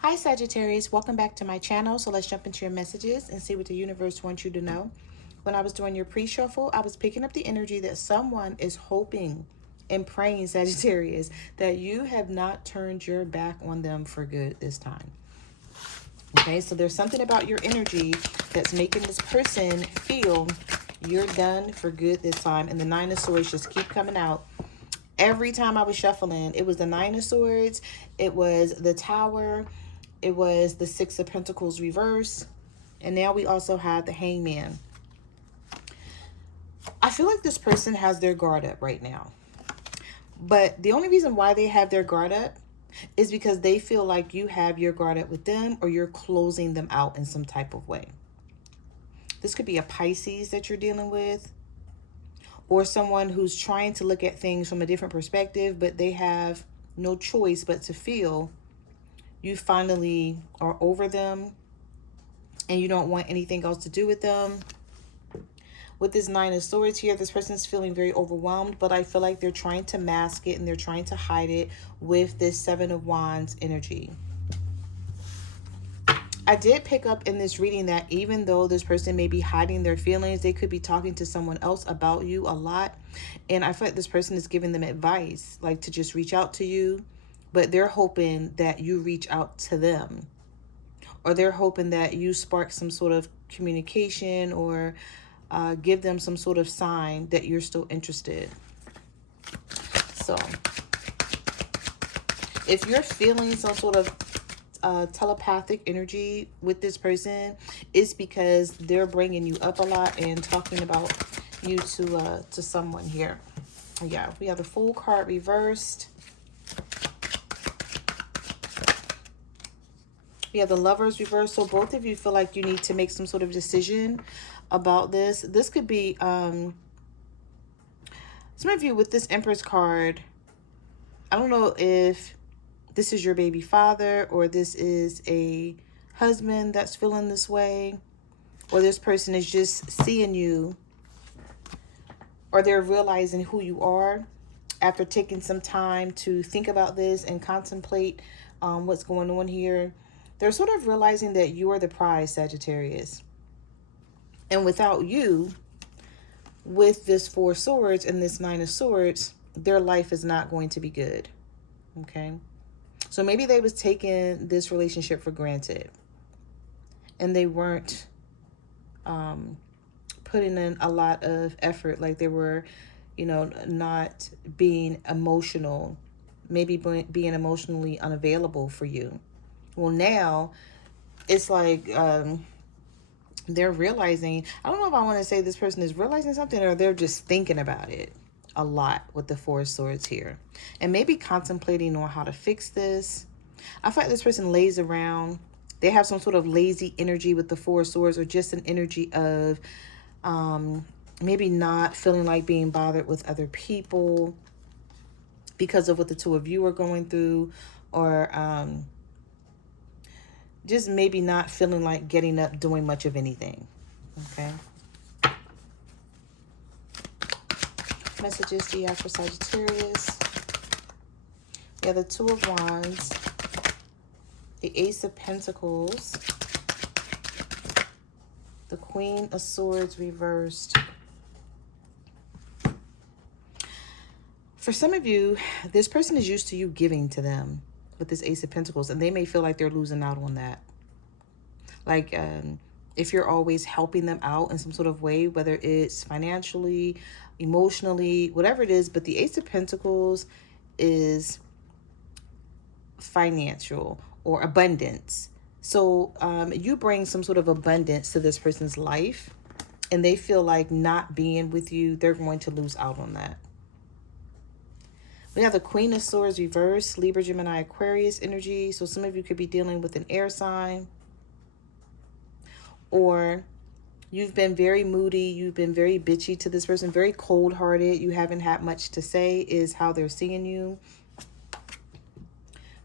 Hi Sagittarius, welcome back to my channel. So let's jump into your messages and see what the universe wants you to know. When I was doing your pre-shuffle, I was picking up the energy that someone is hoping and praying, Sagittarius, that you have not turned your back on them for good this time. Okay, so there's something about your energy that's making this person feel you're done for good this time. And the Nine of Swords just keep coming out. Every time I was shuffling, it was the Nine of Swords, it was the Tower, it was the Six of Pentacles reverse, and now we also have the Hangman. I feel like this person has their guard up right now. But the only reason why they have their guard up is because they feel like you have your guard up with them, or you're closing them out in some type of way. This could be a Pisces that you're dealing with, or someone who's trying to look at things from a different perspective, but they have no choice but to feel you finally are over them and you don't want anything else to do with them. With this Nine of Swords here, this person is feeling very overwhelmed, but I feel like they're trying to mask it and they're trying to hide it with this Seven of Wands energy. I did pick up in this reading that even though this person may be hiding their feelings, they could be talking to someone else about you a lot. And I feel like this person is giving them advice, like to just reach out to you, but they're hoping that you reach out to them. Or they're hoping that you spark some sort of communication, or give them some sort of sign that you're still interested. So if you're feeling some sort of telepathic energy with this person, it's because they're bringing you up a lot and talking about you to someone here. Yeah, we have the Fool card reversed. We have the Lovers reversed. So both of you feel like you need to make some sort of decision about this. This could be some of you with this Empress card. I don't know if this is your baby father, or this is a husband that's feeling this way, or this person is just seeing you, or they're realizing who you are after taking some time to think about this and contemplate what's going on here. They're sort of realizing that you are the prize, Sagittarius. And without you, with this Four of Swords and this Nine of Swords, their life is not going to be good. Okay? So maybe they was taking this relationship for granted, and they weren't putting in a lot of effort, like they were, you know, not being emotional, maybe being emotionally unavailable for you. Well, now it's like they're realizing, I don't know if I want to say this person is realizing something, or they're just thinking about it a lot with the Four of Swords here, and maybe contemplating on how to fix this. I feel like this person lays around. They have some sort of lazy energy with the Four of Swords, or just an energy of maybe not feeling like being bothered with other people because of what the two of you are going through, or just maybe not feeling like getting up, doing much of anything. Okay. Messages do you have for Sagittarius? We have the Two of Wands, the Ace of Pentacles, the Queen of Swords reversed. For some of you, this person is used to you giving to them with this Ace of Pentacles, and they may feel like they're losing out on that. Like if you're always helping them out in some sort of way, whether it's financially, emotionally, whatever it is, but the Ace of Pentacles is financial or abundance. So you bring some sort of abundance to this person's life, and they feel like not being with you, they're going to lose out on that. We have the Queen of Swords reversed, Libra, Gemini, Aquarius energy. So some of you could be dealing with an air sign, or you've been very moody, you've been very bitchy to this person, very cold-hearted, you haven't had much to say is how they're seeing you.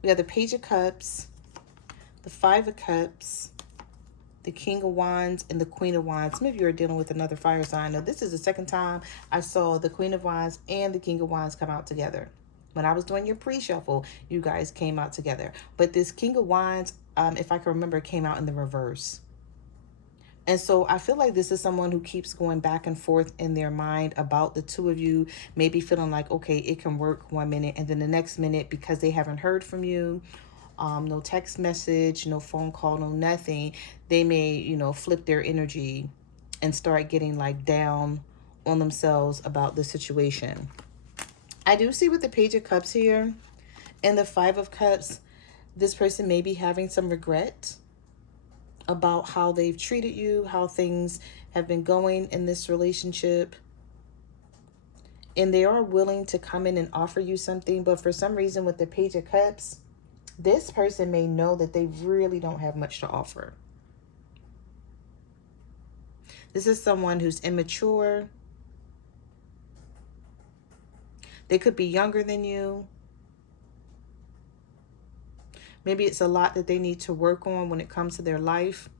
We have the Page of Cups, the Five of Cups, the King of Wands, and the Queen of Wands. Some of you are dealing with another fire sign. Now, this is the second time I saw the Queen of Wands and the King of Wands come out together. When I was doing your pre-shuffle, you guys came out together. But this King of Wands, if I can remember, came out in the reverse. And so I feel like this is someone who keeps going back and forth in their mind about the two of you, maybe feeling like, okay, it can work 1 minute, and then the next minute, because they haven't heard from you, no text message, no phone call, no nothing, they may, flip their energy and start getting like down on themselves about the situation. I do see with the Page of Cups here and the Five of Cups, this person may be having some regret about how they've treated you, how things have been going in this relationship. And they are willing to come in and offer you something. But for some reason with the Page of Cups, this person may know that they really don't have much to offer. This is someone who's immature. They could be younger than you. Maybe it's a lot that they need to work on when it comes to their life.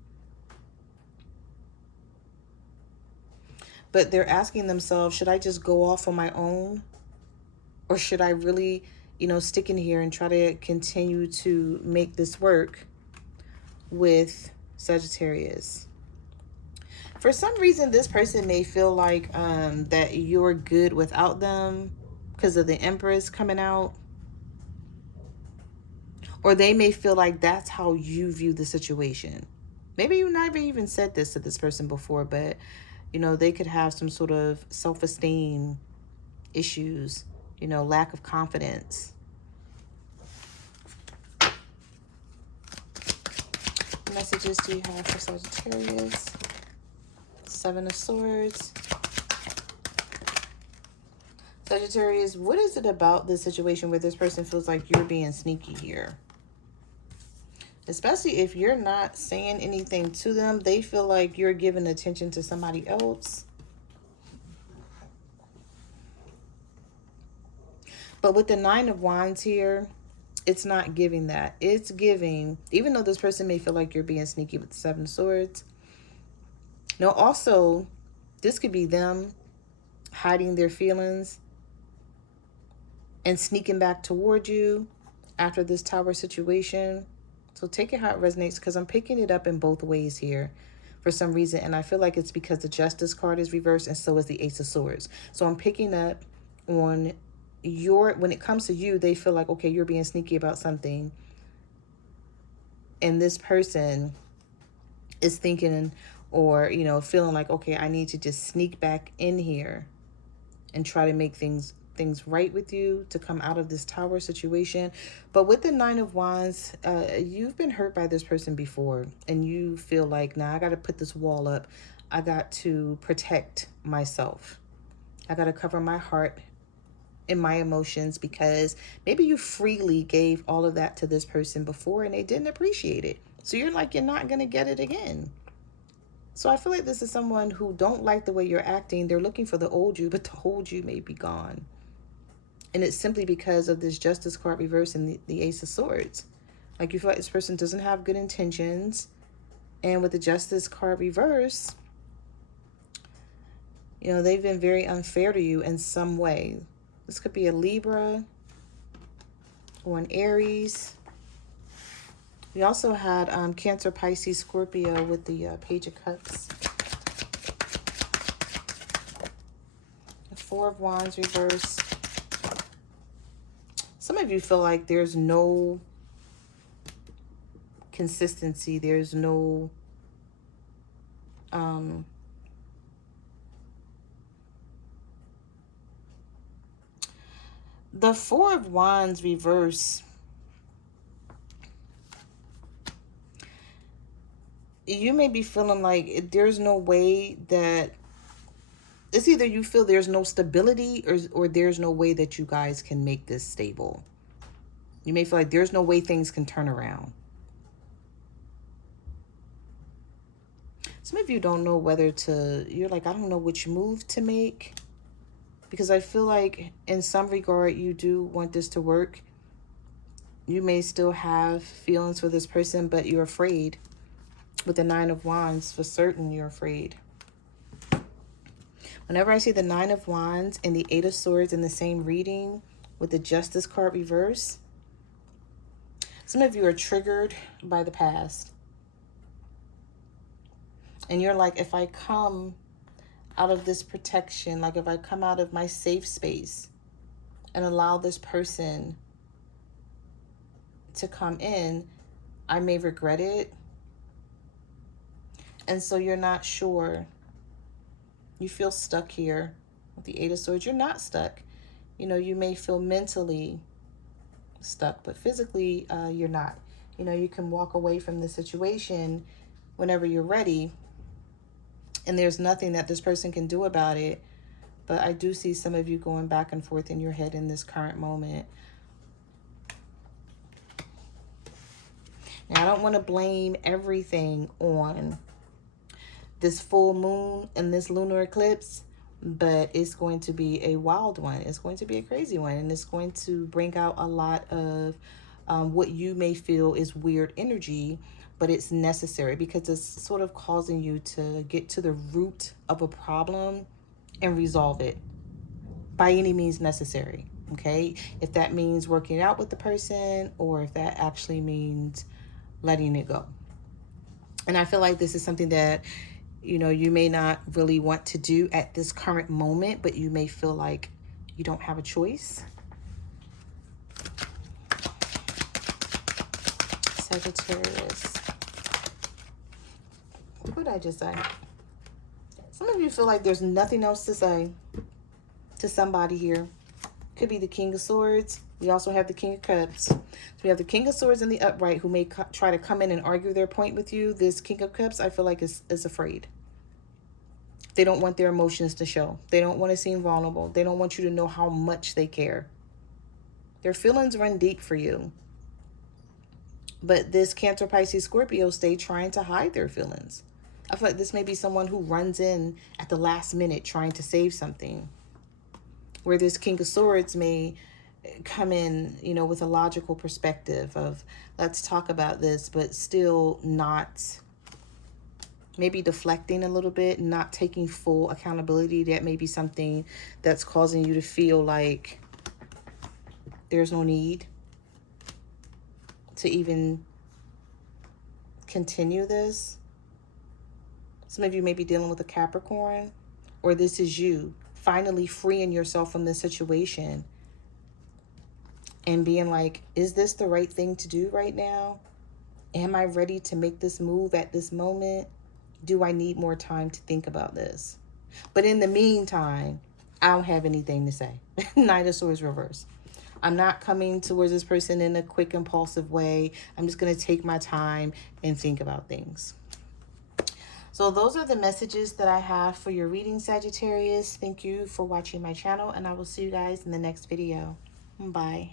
But they're asking themselves, should I just go off on my own? Or should I really, stick in here and try to continue to make this work with Sagittarius? For some reason, this person may feel like that you're good without them because of the Empress coming out. Or they may feel like that's how you view the situation. Maybe you never even said this to this person before, but, they could have some sort of self-esteem issues, lack of confidence. What messages do you have for Sagittarius? Seven of Swords. Sagittarius, what is it about this situation where this person feels like you're being sneaky here? Especially if you're not saying anything to them, they feel like you're giving attention to somebody else. But with the Nine of Wands here, it's not giving that. It's giving, even though this person may feel like you're being sneaky with the Seven of Swords. Now, also, this could be them hiding their feelings and sneaking back toward you after this Tower situation. So take it how it resonates, because I'm picking it up in both ways here for some reason. And I feel like it's because the Justice card is reversed and so is the Ace of Swords. So I'm picking up on when it comes to you, they feel like, okay, you're being sneaky about something. And this person is thinking or, feeling like, okay, I need to just sneak back in here and try to make things right with you to come out of this Tower situation. But with the Nine of Wands, you've been hurt by this person before, and you feel like, nah, I got to put this wall up. I got to protect myself. I got to cover my heart and my emotions, because maybe you freely gave all of that to this person before and they didn't appreciate it. So you're like, you're not going to get it again. So I feel like this is someone who don't like the way you're acting. They're looking for the old you, but the old you may be gone. And it's simply because of this Justice card reverse and the Ace of Swords. Like, you feel like this person doesn't have good intentions. And with the Justice card reverse, they've been very unfair to you in some way. This could be a Libra or an Aries. We also had Cancer, Pisces, Scorpio with the Page of Cups. The Four of Wands reverse. Some of you feel like there's no consistency. There's no the Four of Wands reverse. You may be feeling like there's no way that it's either you feel there's no stability or there's no way that you guys can make this stable. You may feel like there's no way things can turn around. Some of you don't know whether to, you're like, I don't know which move to make. Because I feel like in some regard, you do want this to work. You may still have feelings for this person, but you're afraid. With the Nine of Wands, for certain, you're afraid. Whenever I see the Nine of Wands and the Eight of Swords in the same reading, with the Justice card reverse. Some of you are triggered by the past. And you're like, if I come out of this protection, like if I come out of my safe space and allow this person to come in, I may regret it. And so you're not sure. You feel stuck here with the Eight of Swords. You're not stuck. You know, you may feel mentally stuck, but physically you're not. You know, you can walk away from the situation whenever you're ready, and there's nothing that this person can do about it. But I do see some of you going back and forth in your head in this current moment. Now, I don't want to blame everything on this full moon and this lunar eclipse, but it's going to be a wild one. It's going to be a crazy one, and it's going to bring out a lot of what you may feel is weird energy, but it's necessary because it's sort of causing you to get to the root of a problem and resolve it by any means necessary. Okay, if that means working out with the person, or if that actually means letting it go. And I feel like this is something that, you know, you may not really want to do at this current moment, but you may feel like you don't have a choice. Sagittarius. What did I just say? Some of you feel like there's nothing else to say to somebody here. Could be the King of Swords. We also have the King of Cups. So we have the King of Swords in the upright, who may try to come in and argue their point with you. This King of Cups, I feel like, is afraid. They don't want their emotions to show. They don't want to seem vulnerable. They don't want you to know how much they care. Their feelings run deep for you. But this Cancer, Pisces, Scorpio stay trying to hide their feelings. I feel like this may be someone who runs in at the last minute trying to save something. Where this King of Swords may come in, you know, with a logical perspective of, let's talk about this, but still not, maybe deflecting a little bit, not taking full accountability. That may be something that's causing you to feel like there's no need to even continue this. Some of you may be dealing with a Capricorn, or this is you finally freeing yourself from this situation and being like, is this the right thing to do right now? Am I ready to make this move at this moment? Do I need more time to think about this? But in the meantime, I don't have anything to say. Knight of Swords reverse. I'm not coming towards this person in a quick, impulsive way. I'm just going to take my time and think about things. So those are the messages that I have for your reading, Sagittarius. Thank you for watching my channel, and I will see you guys in the next video. Bye.